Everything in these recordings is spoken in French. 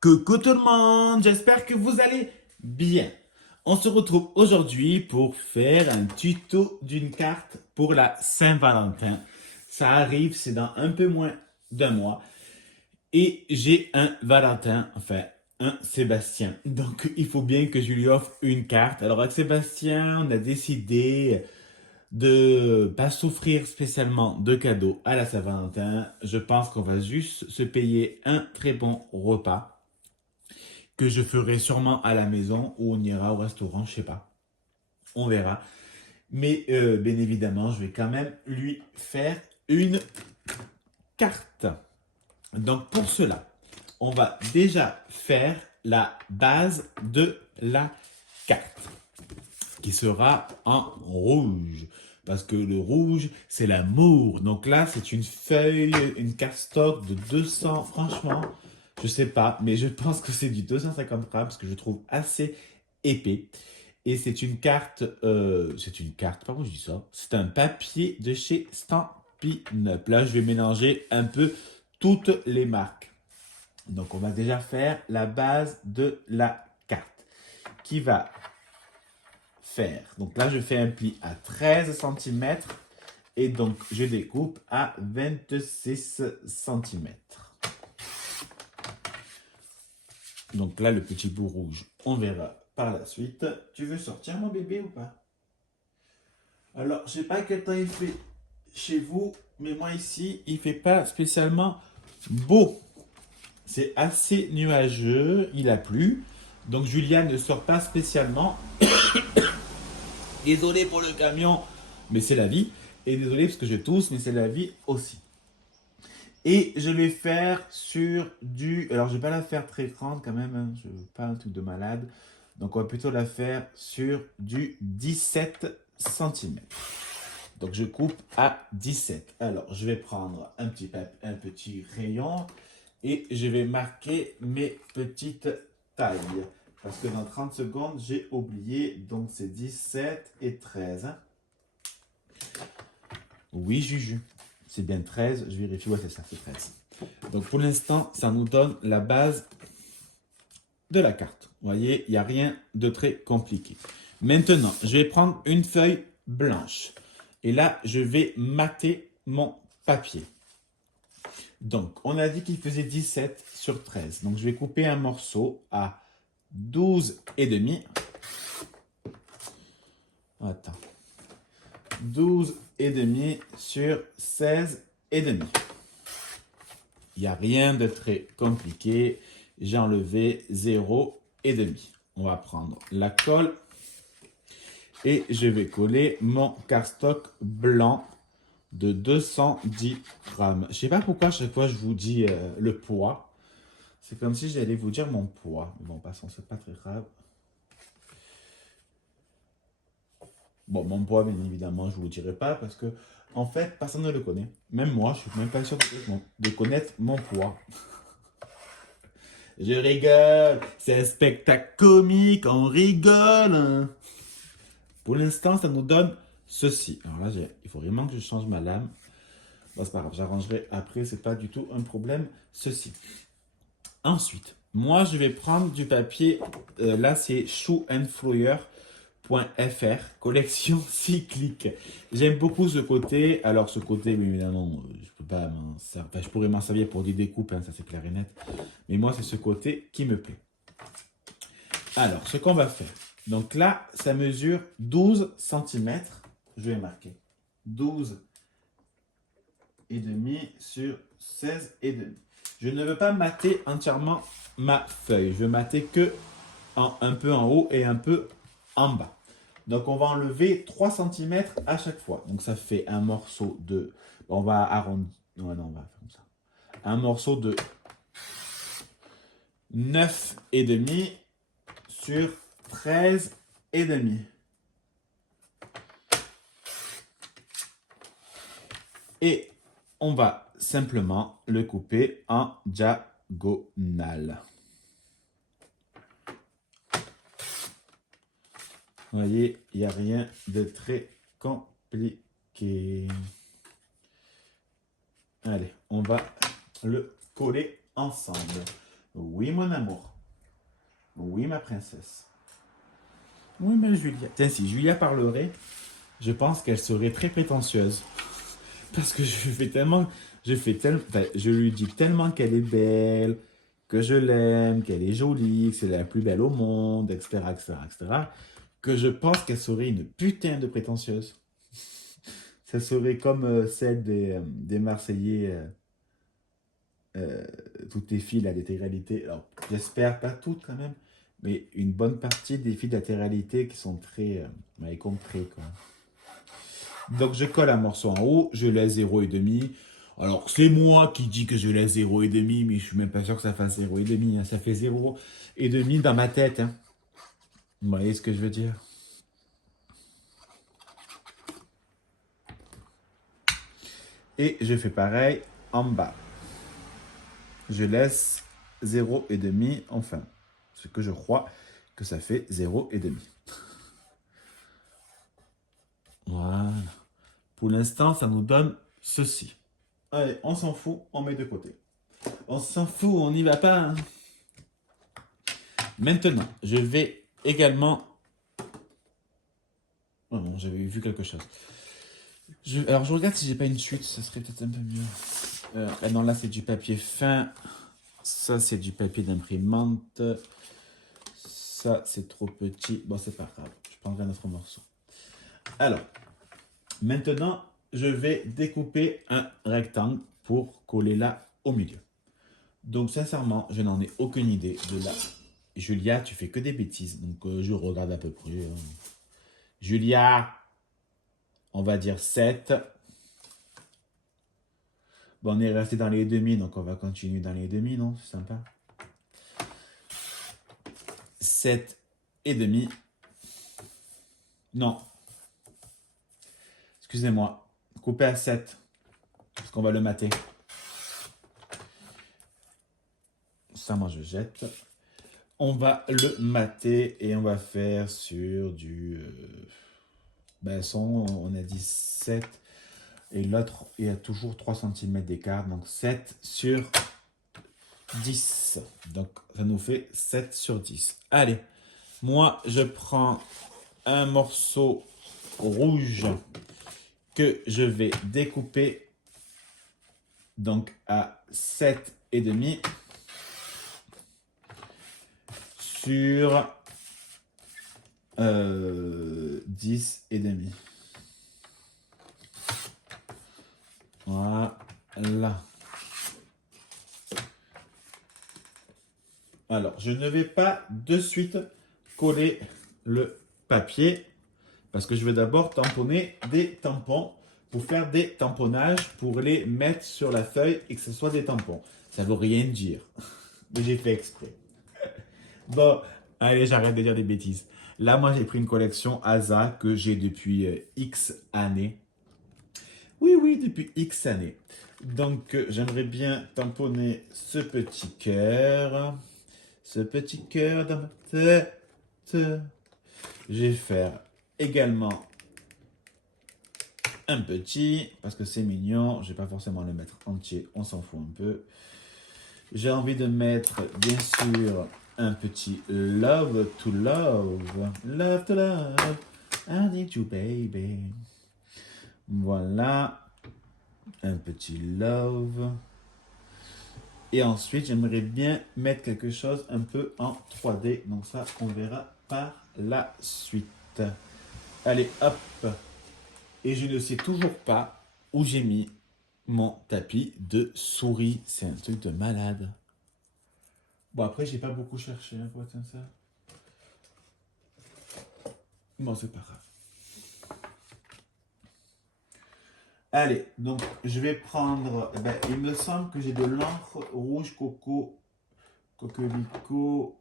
Coucou tout le monde, j'espère que vous allez bien. On se retrouve aujourd'hui pour faire un tuto d'une carte pour la Saint-Valentin. Ça arrive, c'est dans un peu moins d'un mois. Et j'ai un Valentin, enfin un Sébastien. Donc il faut bien que je lui offre une carte. Alors avec Sébastien, on a décidé de pas s'offrir spécialement de cadeaux à la Saint-Valentin. Je pense qu'on va juste se payer un très bon repas que je ferai sûrement à la maison ou on ira au restaurant, je sais pas. On verra. Mais bien évidemment, je vais quand même lui faire une carte. Donc pour cela, on va déjà faire la base de la carte qui sera en rouge. Parce que le rouge, c'est l'amour. Donc là, c'est une feuille, une cardstock de 200. Franchement, je sais pas, mais je pense que c'est du 250 grammes parce que je trouve assez épais. Et c'est une carte, par contre je dis ça, c'est un papier de chez Stampin' Up. Là, je vais mélanger un peu toutes les marques. Donc, on va déjà faire la base de la carte qui va faire. Donc là, je fais un pli à 13 cm et donc je découpe à 26 cm. Donc là, le petit bout rouge, on verra par la suite. Tu veux sortir mon bébé ou pas? Alors, je sais pas quel temps il fait chez vous, mais moi ici, il fait pas spécialement beau. C'est assez nuageux, il a plu. Donc Julia ne sort pas spécialement. Désolé pour le camion, mais c'est la vie. Et désolé parce que je tousse, mais c'est la vie aussi. Et je vais faire sur du... Alors, je vais pas la faire très grande quand même. Hein. Je veux pas un truc de malade. Donc, on va plutôt la faire sur du 17 cm. Donc, je coupe à 17. Alors, je vais prendre un petit rayon et je vais marquer mes petites tailles. Parce que dans 30 secondes, j'ai oublié. Donc, c'est 17 et 13. Hein. Oui, Juju. C'est bien 13. Je vérifie. Ouais, c'est ça, c'est 13. Donc, pour l'instant, ça nous donne la base de la carte. Vous voyez, il n'y a rien de très compliqué. Maintenant, je vais prendre une feuille blanche. Et là, je vais mater mon papier. Donc, on a dit qu'il faisait 17 sur 13. Donc, je vais couper un morceau à 12 et demi. Attends. 12 et demi sur 16 et demi. Il n'y a rien de très compliqué. J'ai enlevé 0 et demi. On va prendre la colle et je vais coller mon cardstock blanc de 210 grammes. Je ne sais pas pourquoi à chaque fois je vous dis le poids. C'est comme si j'allais vous dire mon poids. Bon, passons, c'est pas très grave. Bon, mon poids, bien évidemment, je ne vous le dirai pas parce que, en fait, personne ne le connaît. Même moi, je ne suis même pas sûr de connaître mon poids. Je rigole, c'est un spectacle comique, on rigole. Hein. Pour l'instant, ça nous donne ceci. Alors là, il faut vraiment que je change ma lame. Bon, c'est pas grave, j'arrangerai après, c'est pas du tout un problème. Ceci. Ensuite, moi, je vais prendre du papier. Là, c'est shoeandfloyer.fr, collection cyclique. J'aime beaucoup ce côté. Alors, ce côté, bien évidemment, je peux pas m'en servir. Enfin, je pourrais m'en servir pour des découpes, hein, ça c'est clair et net. Mais moi, c'est ce côté qui me plaît. Alors, ce qu'on va faire. Donc là, ça mesure 12 cm. Je vais marquer 12 et demi sur 16 et demi. Je ne veux pas mater entièrement ma feuille. Je veux mater que un peu en haut et un peu en bas. Donc on va enlever 3 cm à chaque fois. Donc ça fait un morceau de... On va arrondir... Non, on va faire comme ça. Un morceau de 9 et demi sur 13 et demi. Et on va simplement le couper en diagonale. Vous voyez, il n'y a rien de très compliqué. Allez, on va le coller ensemble. Oui, mon amour. Oui, ma princesse. Oui, ma Julia. Tiens, si Julia parlerait, je pense qu'elle serait très prétentieuse. Parce que je lui dis tellement qu'elle est belle, que je l'aime, qu'elle est jolie, que c'est la plus belle au monde, etc., etc., etc., que je pense qu'elle serait une putain de prétentieuse. Ça serait comme celle des Marseillais, euh, toutes les filles, la latéralité. Alors, j'espère pas toutes quand même, mais une bonne partie des filles de latéralité qui sont très, vous m'avez compris, quoi. Donc, je colle un morceau en haut, je laisse 0,5. Alors, c'est moi qui dis que je laisse 0,5, mais je suis même pas sûr que ça fasse 0,5, hein. Ça fait 0,5 dans ma tête, hein. Vous voyez ce que je veux dire? Et je fais pareil en bas. Je laisse 0,5, enfin, ce que je crois que ça fait 0,5. Voilà. Pour l'instant, ça nous donne ceci. Allez, on s'en fout, on met de côté. On s'en fout, on n'y va pas, hein. Maintenant, je vais également... Oh non, j'avais vu quelque chose. Alors, je regarde si j'ai pas une suite, ça serait peut-être un peu mieux. Ah non, là, c'est du papier fin. Ça, c'est du papier d'imprimante. Ça, c'est trop petit. Bon, c'est pas grave. Je prendrai un autre morceau. Alors, maintenant, je vais découper un rectangle pour coller là au milieu. Donc, sincèrement, je n'en ai aucune idée de là. Julia, tu fais que des bêtises. Donc, je regarde à peu près, hein. Julia, on va dire 7. Bon, on est resté dans les demi, donc on va continuer dans les demi, non? C'est sympa. 7,5. Non. Excusez-moi. Coupé à 7. Parce qu'on va le mater. Ça, moi, je jette. On va le mater et on va faire sur du... ben, on a dit 7. Et l'autre, il y a toujours 3 cm d'écart. Donc 7 sur 10. Donc ça nous fait 7 sur 10. Allez, moi je prends un morceau rouge que je vais découper donc à 7,5 sur 10,5. Voilà. Alors, je ne vais pas de suite coller le papier parce que je vais d'abord tamponner des tampons pour faire des tamponnages pour les mettre sur la feuille et que ce soit des tampons. Ça ne veut rien dire, mais j'ai fait exprès. Bon, allez, j'arrête de dire des bêtises. Là, moi, j'ai pris une collection ASA que j'ai depuis X années. Oui, oui, depuis X années. Donc, j'aimerais bien tamponner ce petit cœur. Ce petit cœur dans ma tête. Je vais faire également un petit, parce que c'est mignon. Je vais pas forcément le mettre entier, on s'en fout un peu. J'ai envie de mettre, bien sûr, un petit love to love. Love to love. I need you, baby. Voilà. Un petit love. Et ensuite, j'aimerais bien mettre quelque chose un peu en 3D. Donc ça, on verra par la suite. Allez, hop. Et je ne sais toujours pas où j'ai mis mon tapis de souris. C'est un truc de malade. Bon, après, j'ai pas beaucoup cherché, hein, pour être sincère. Bon, c'est pas grave. Allez, donc je vais prendre. Ben, il me semble que j'ai de l'encre rouge coco, coquelicot,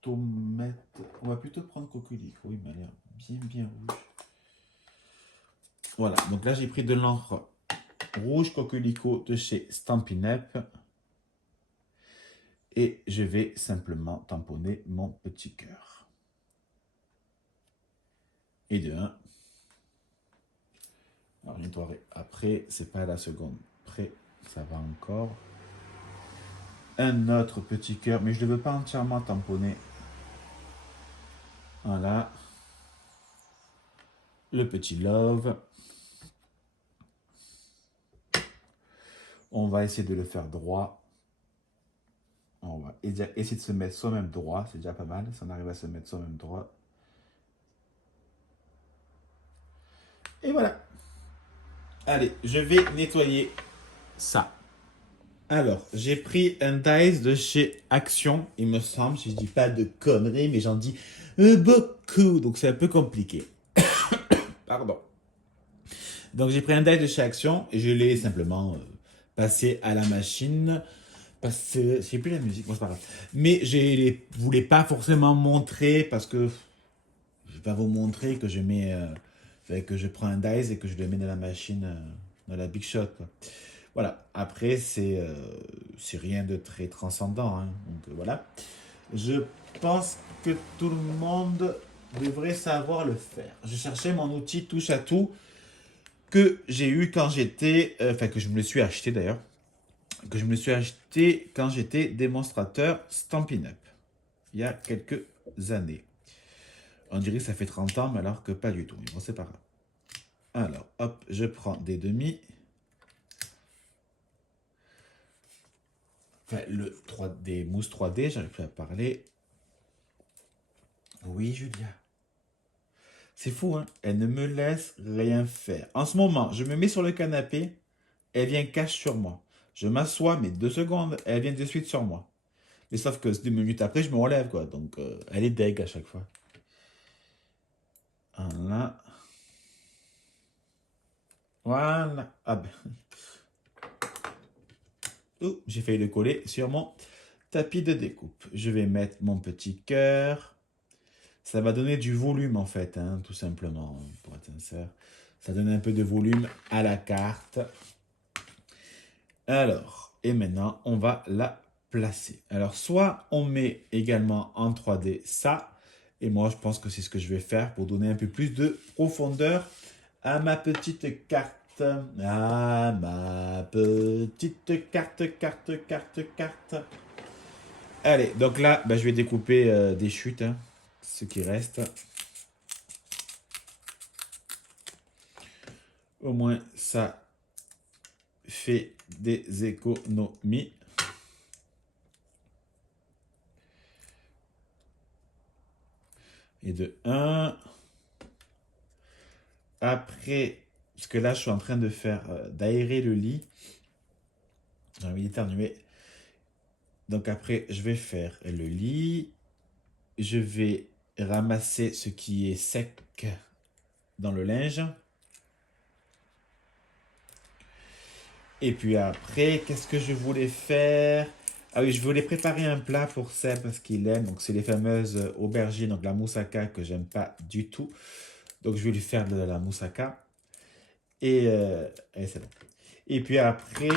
tomate. On va plutôt prendre coquelicot. Il m'a l'air bien, bien rouge. Voilà, donc là j'ai pris de l'encre rouge coquelicot de chez Stampin' Up. Et je vais simplement tamponner mon petit cœur. Et de 1. Alors, après, c'est pas à la seconde près, ça va encore. un autre petit cœur, mais je ne le veux pas entièrement tamponner. Voilà. Le petit love. On va essayer de le faire droit. On va essayer de se mettre soi-même droit. C'est déjà pas mal si on arrive à se mettre soi-même droit. Et voilà. Allez, je vais nettoyer ça. Alors, j'ai pris un dice de chez Action, il me semble, si je dis pas de conneries, mais j'en dis beaucoup, donc c'est un peu compliqué. Pardon. Donc j'ai pris un dice de chez Action et je l'ai simplement passé à la machine. Parce que j'ai plus la musique, bon c'est pas grave. Mais je voulais pas forcément montrer parce que je vais pas vous montrer que je mets, que je prends un dice et que je le mets dans la machine, dans la Big Shot, quoi. Voilà. Après c'est rien de très transcendant, hein. Donc voilà. Je pense que tout le monde devrait savoir le faire. Je cherchais mon outil touche à tout que j'ai eu quand j'étais, que je me le suis acheté d'ailleurs, que je me suis acheté quand j'étais démonstrateur Stampin' Up, il y a quelques années. On dirait que ça fait 30 ans, mais alors que pas du tout. Mais bon, c'est pas grave. Alors, hop, je prends des demi. Enfin, des mousses 3D, j'arrive plus à parler. Oui, Julia. C'est fou, hein? Elle ne me laisse rien faire. En ce moment, je me mets sur le canapé, elle vient cache sur moi. Je m'assois, mais 2 secondes, elle vient de suite sur moi. Mais sauf que 2 minutes après, je me relève, quoi. Donc, elle est deg à chaque fois. Voilà. Voilà. Ah ben. Oh, j'ai failli le coller sur mon tapis de découpe. Je vais mettre mon petit cœur. Ça va donner du volume, en fait, hein, tout simplement, pour être sincère. Ça donne un peu de volume à la carte. Alors, et maintenant, on va la placer. Alors, soit on met également en 3D ça, et moi, je pense que c'est ce que je vais faire pour donner un peu plus de profondeur à ma petite carte. À ma petite carte. Allez, donc là, je vais découper des chutes, hein, ce qui reste. Au moins, ça fait des économies. Et de 1. Après, parce que là, je suis en train de faire d'aérer le lit. J'ai envie d'éternuer. Donc après, je vais faire le lit. Je vais ramasser ce qui est sec dans le linge. Et puis après, qu'est-ce que je voulais faire? Ah oui, je voulais préparer un plat pour Seb parce qu'il aime. Donc c'est les fameuses aubergines, donc la moussaka que j'aime pas du tout. Donc je vais lui faire de la moussaka. Et c'est bon. Et puis après,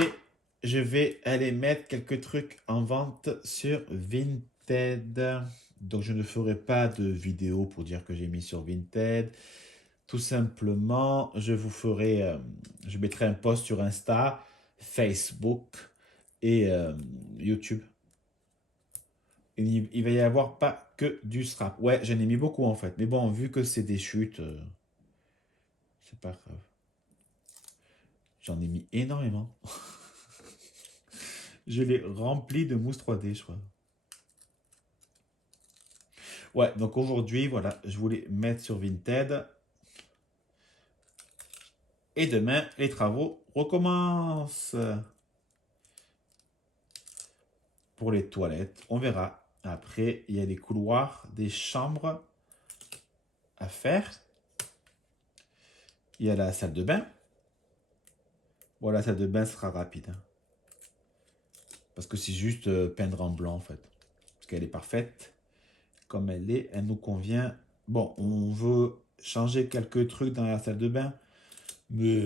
je vais aller mettre quelques trucs en vente sur Vinted. Donc je ne ferai pas de vidéo pour dire que j'ai mis sur Vinted. Tout simplement, je mettrai un post sur Insta, Facebook et YouTube. Il va y avoir pas que du scrap. Ouais, j'en ai mis beaucoup en fait. Mais bon, vu que c'est des chutes, c'est pas grave. J'en ai mis énormément. Je l'ai rempli de mousse 3D, je crois. Ouais, donc aujourd'hui, voilà, je voulais mettre sur Vinted. Et demain, les travaux recommencent. Pour les toilettes, on verra. Après, il y a les couloirs des chambres à faire. Il y a la salle de bain. Bon, la salle de bain sera rapide, hein. Parce que c'est juste peindre en blanc, en fait. Parce qu'elle est parfaite. Comme elle est, elle nous convient. Bon, on veut changer quelques trucs dans la salle de bain. Mais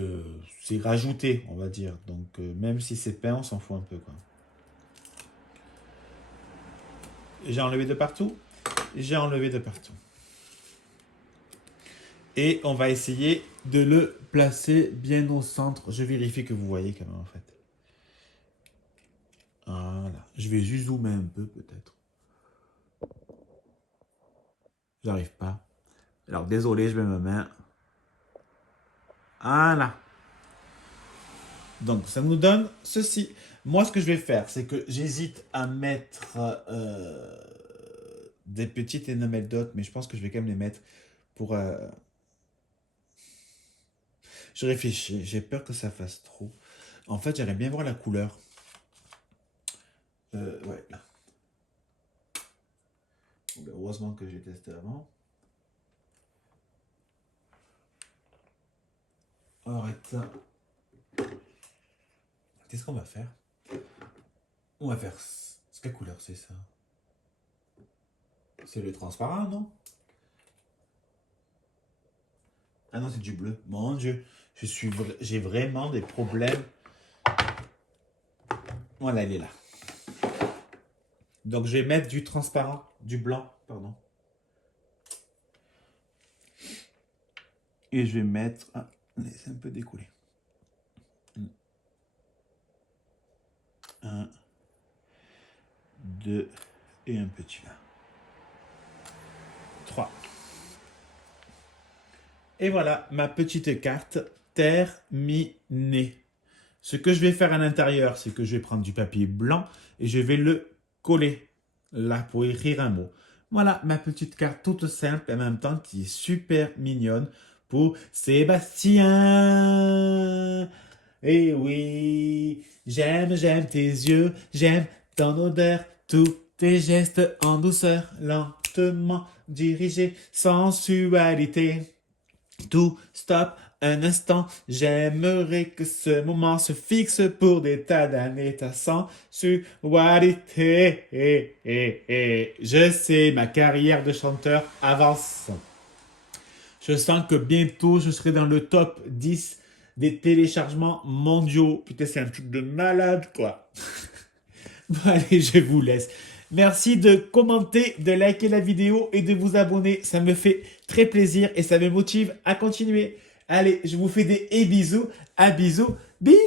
c'est rajouté, on va dire. Donc, même si c'est peint, on s'en fout un peu, quoi. J'ai enlevé de partout. J'ai enlevé de partout. Et on va essayer de le placer bien au centre. Je vérifie que vous voyez quand même, en fait. Voilà. Je vais juste zoomer un peu peut-être. J'arrive pas. Alors désolé, je mets ma main. Voilà. Donc ça nous donne ceci. Moi ce que je vais faire, c'est que j'hésite à mettre des petites enamel dots, mais je pense que je vais quand même les mettre pour... Je réfléchis, j'ai peur que ça fasse trop. En fait, j'aimerais bien voir la couleur. Ouais, là. Heureusement que j'ai testé avant. Arrête. Qu'est-ce qu'on va faire? On va faire... Quelle couleur c'est ça? C'est le transparent, non? Ah non, c'est du bleu. Mon Dieu, j'ai vraiment des problèmes. Voilà, elle est là. Donc, je vais mettre du transparent, du blanc, pardon. Et je vais mettre... Ah, laissez un peu découler. 1, 2 et un petit là. 3. Et voilà ma petite carte terminée. Ce que je vais faire à l'intérieur, c'est que je vais prendre du papier blanc et je vais le coller là pour écrire un mot. Voilà ma petite carte toute simple et en même temps qui est super mignonne pour Sébastien. Et oui, j'aime tes yeux, j'aime ton odeur, tous tes gestes en douceur, lentement dirigés, sensualité. Tout stop un instant, j'aimerais que ce moment se fixe pour des tas d'années, ta sensualité. Je sais, ma carrière de chanteur avance. Je sens que bientôt je serai dans le top 10 des téléchargements mondiaux. Putain, c'est un truc de malade, quoi. Bon, allez, je vous laisse. Merci de commenter, de liker la vidéo et de vous abonner. Ça me fait très plaisir et ça me motive à continuer. Allez, je vous fais des bisous. À bisous. Bisous.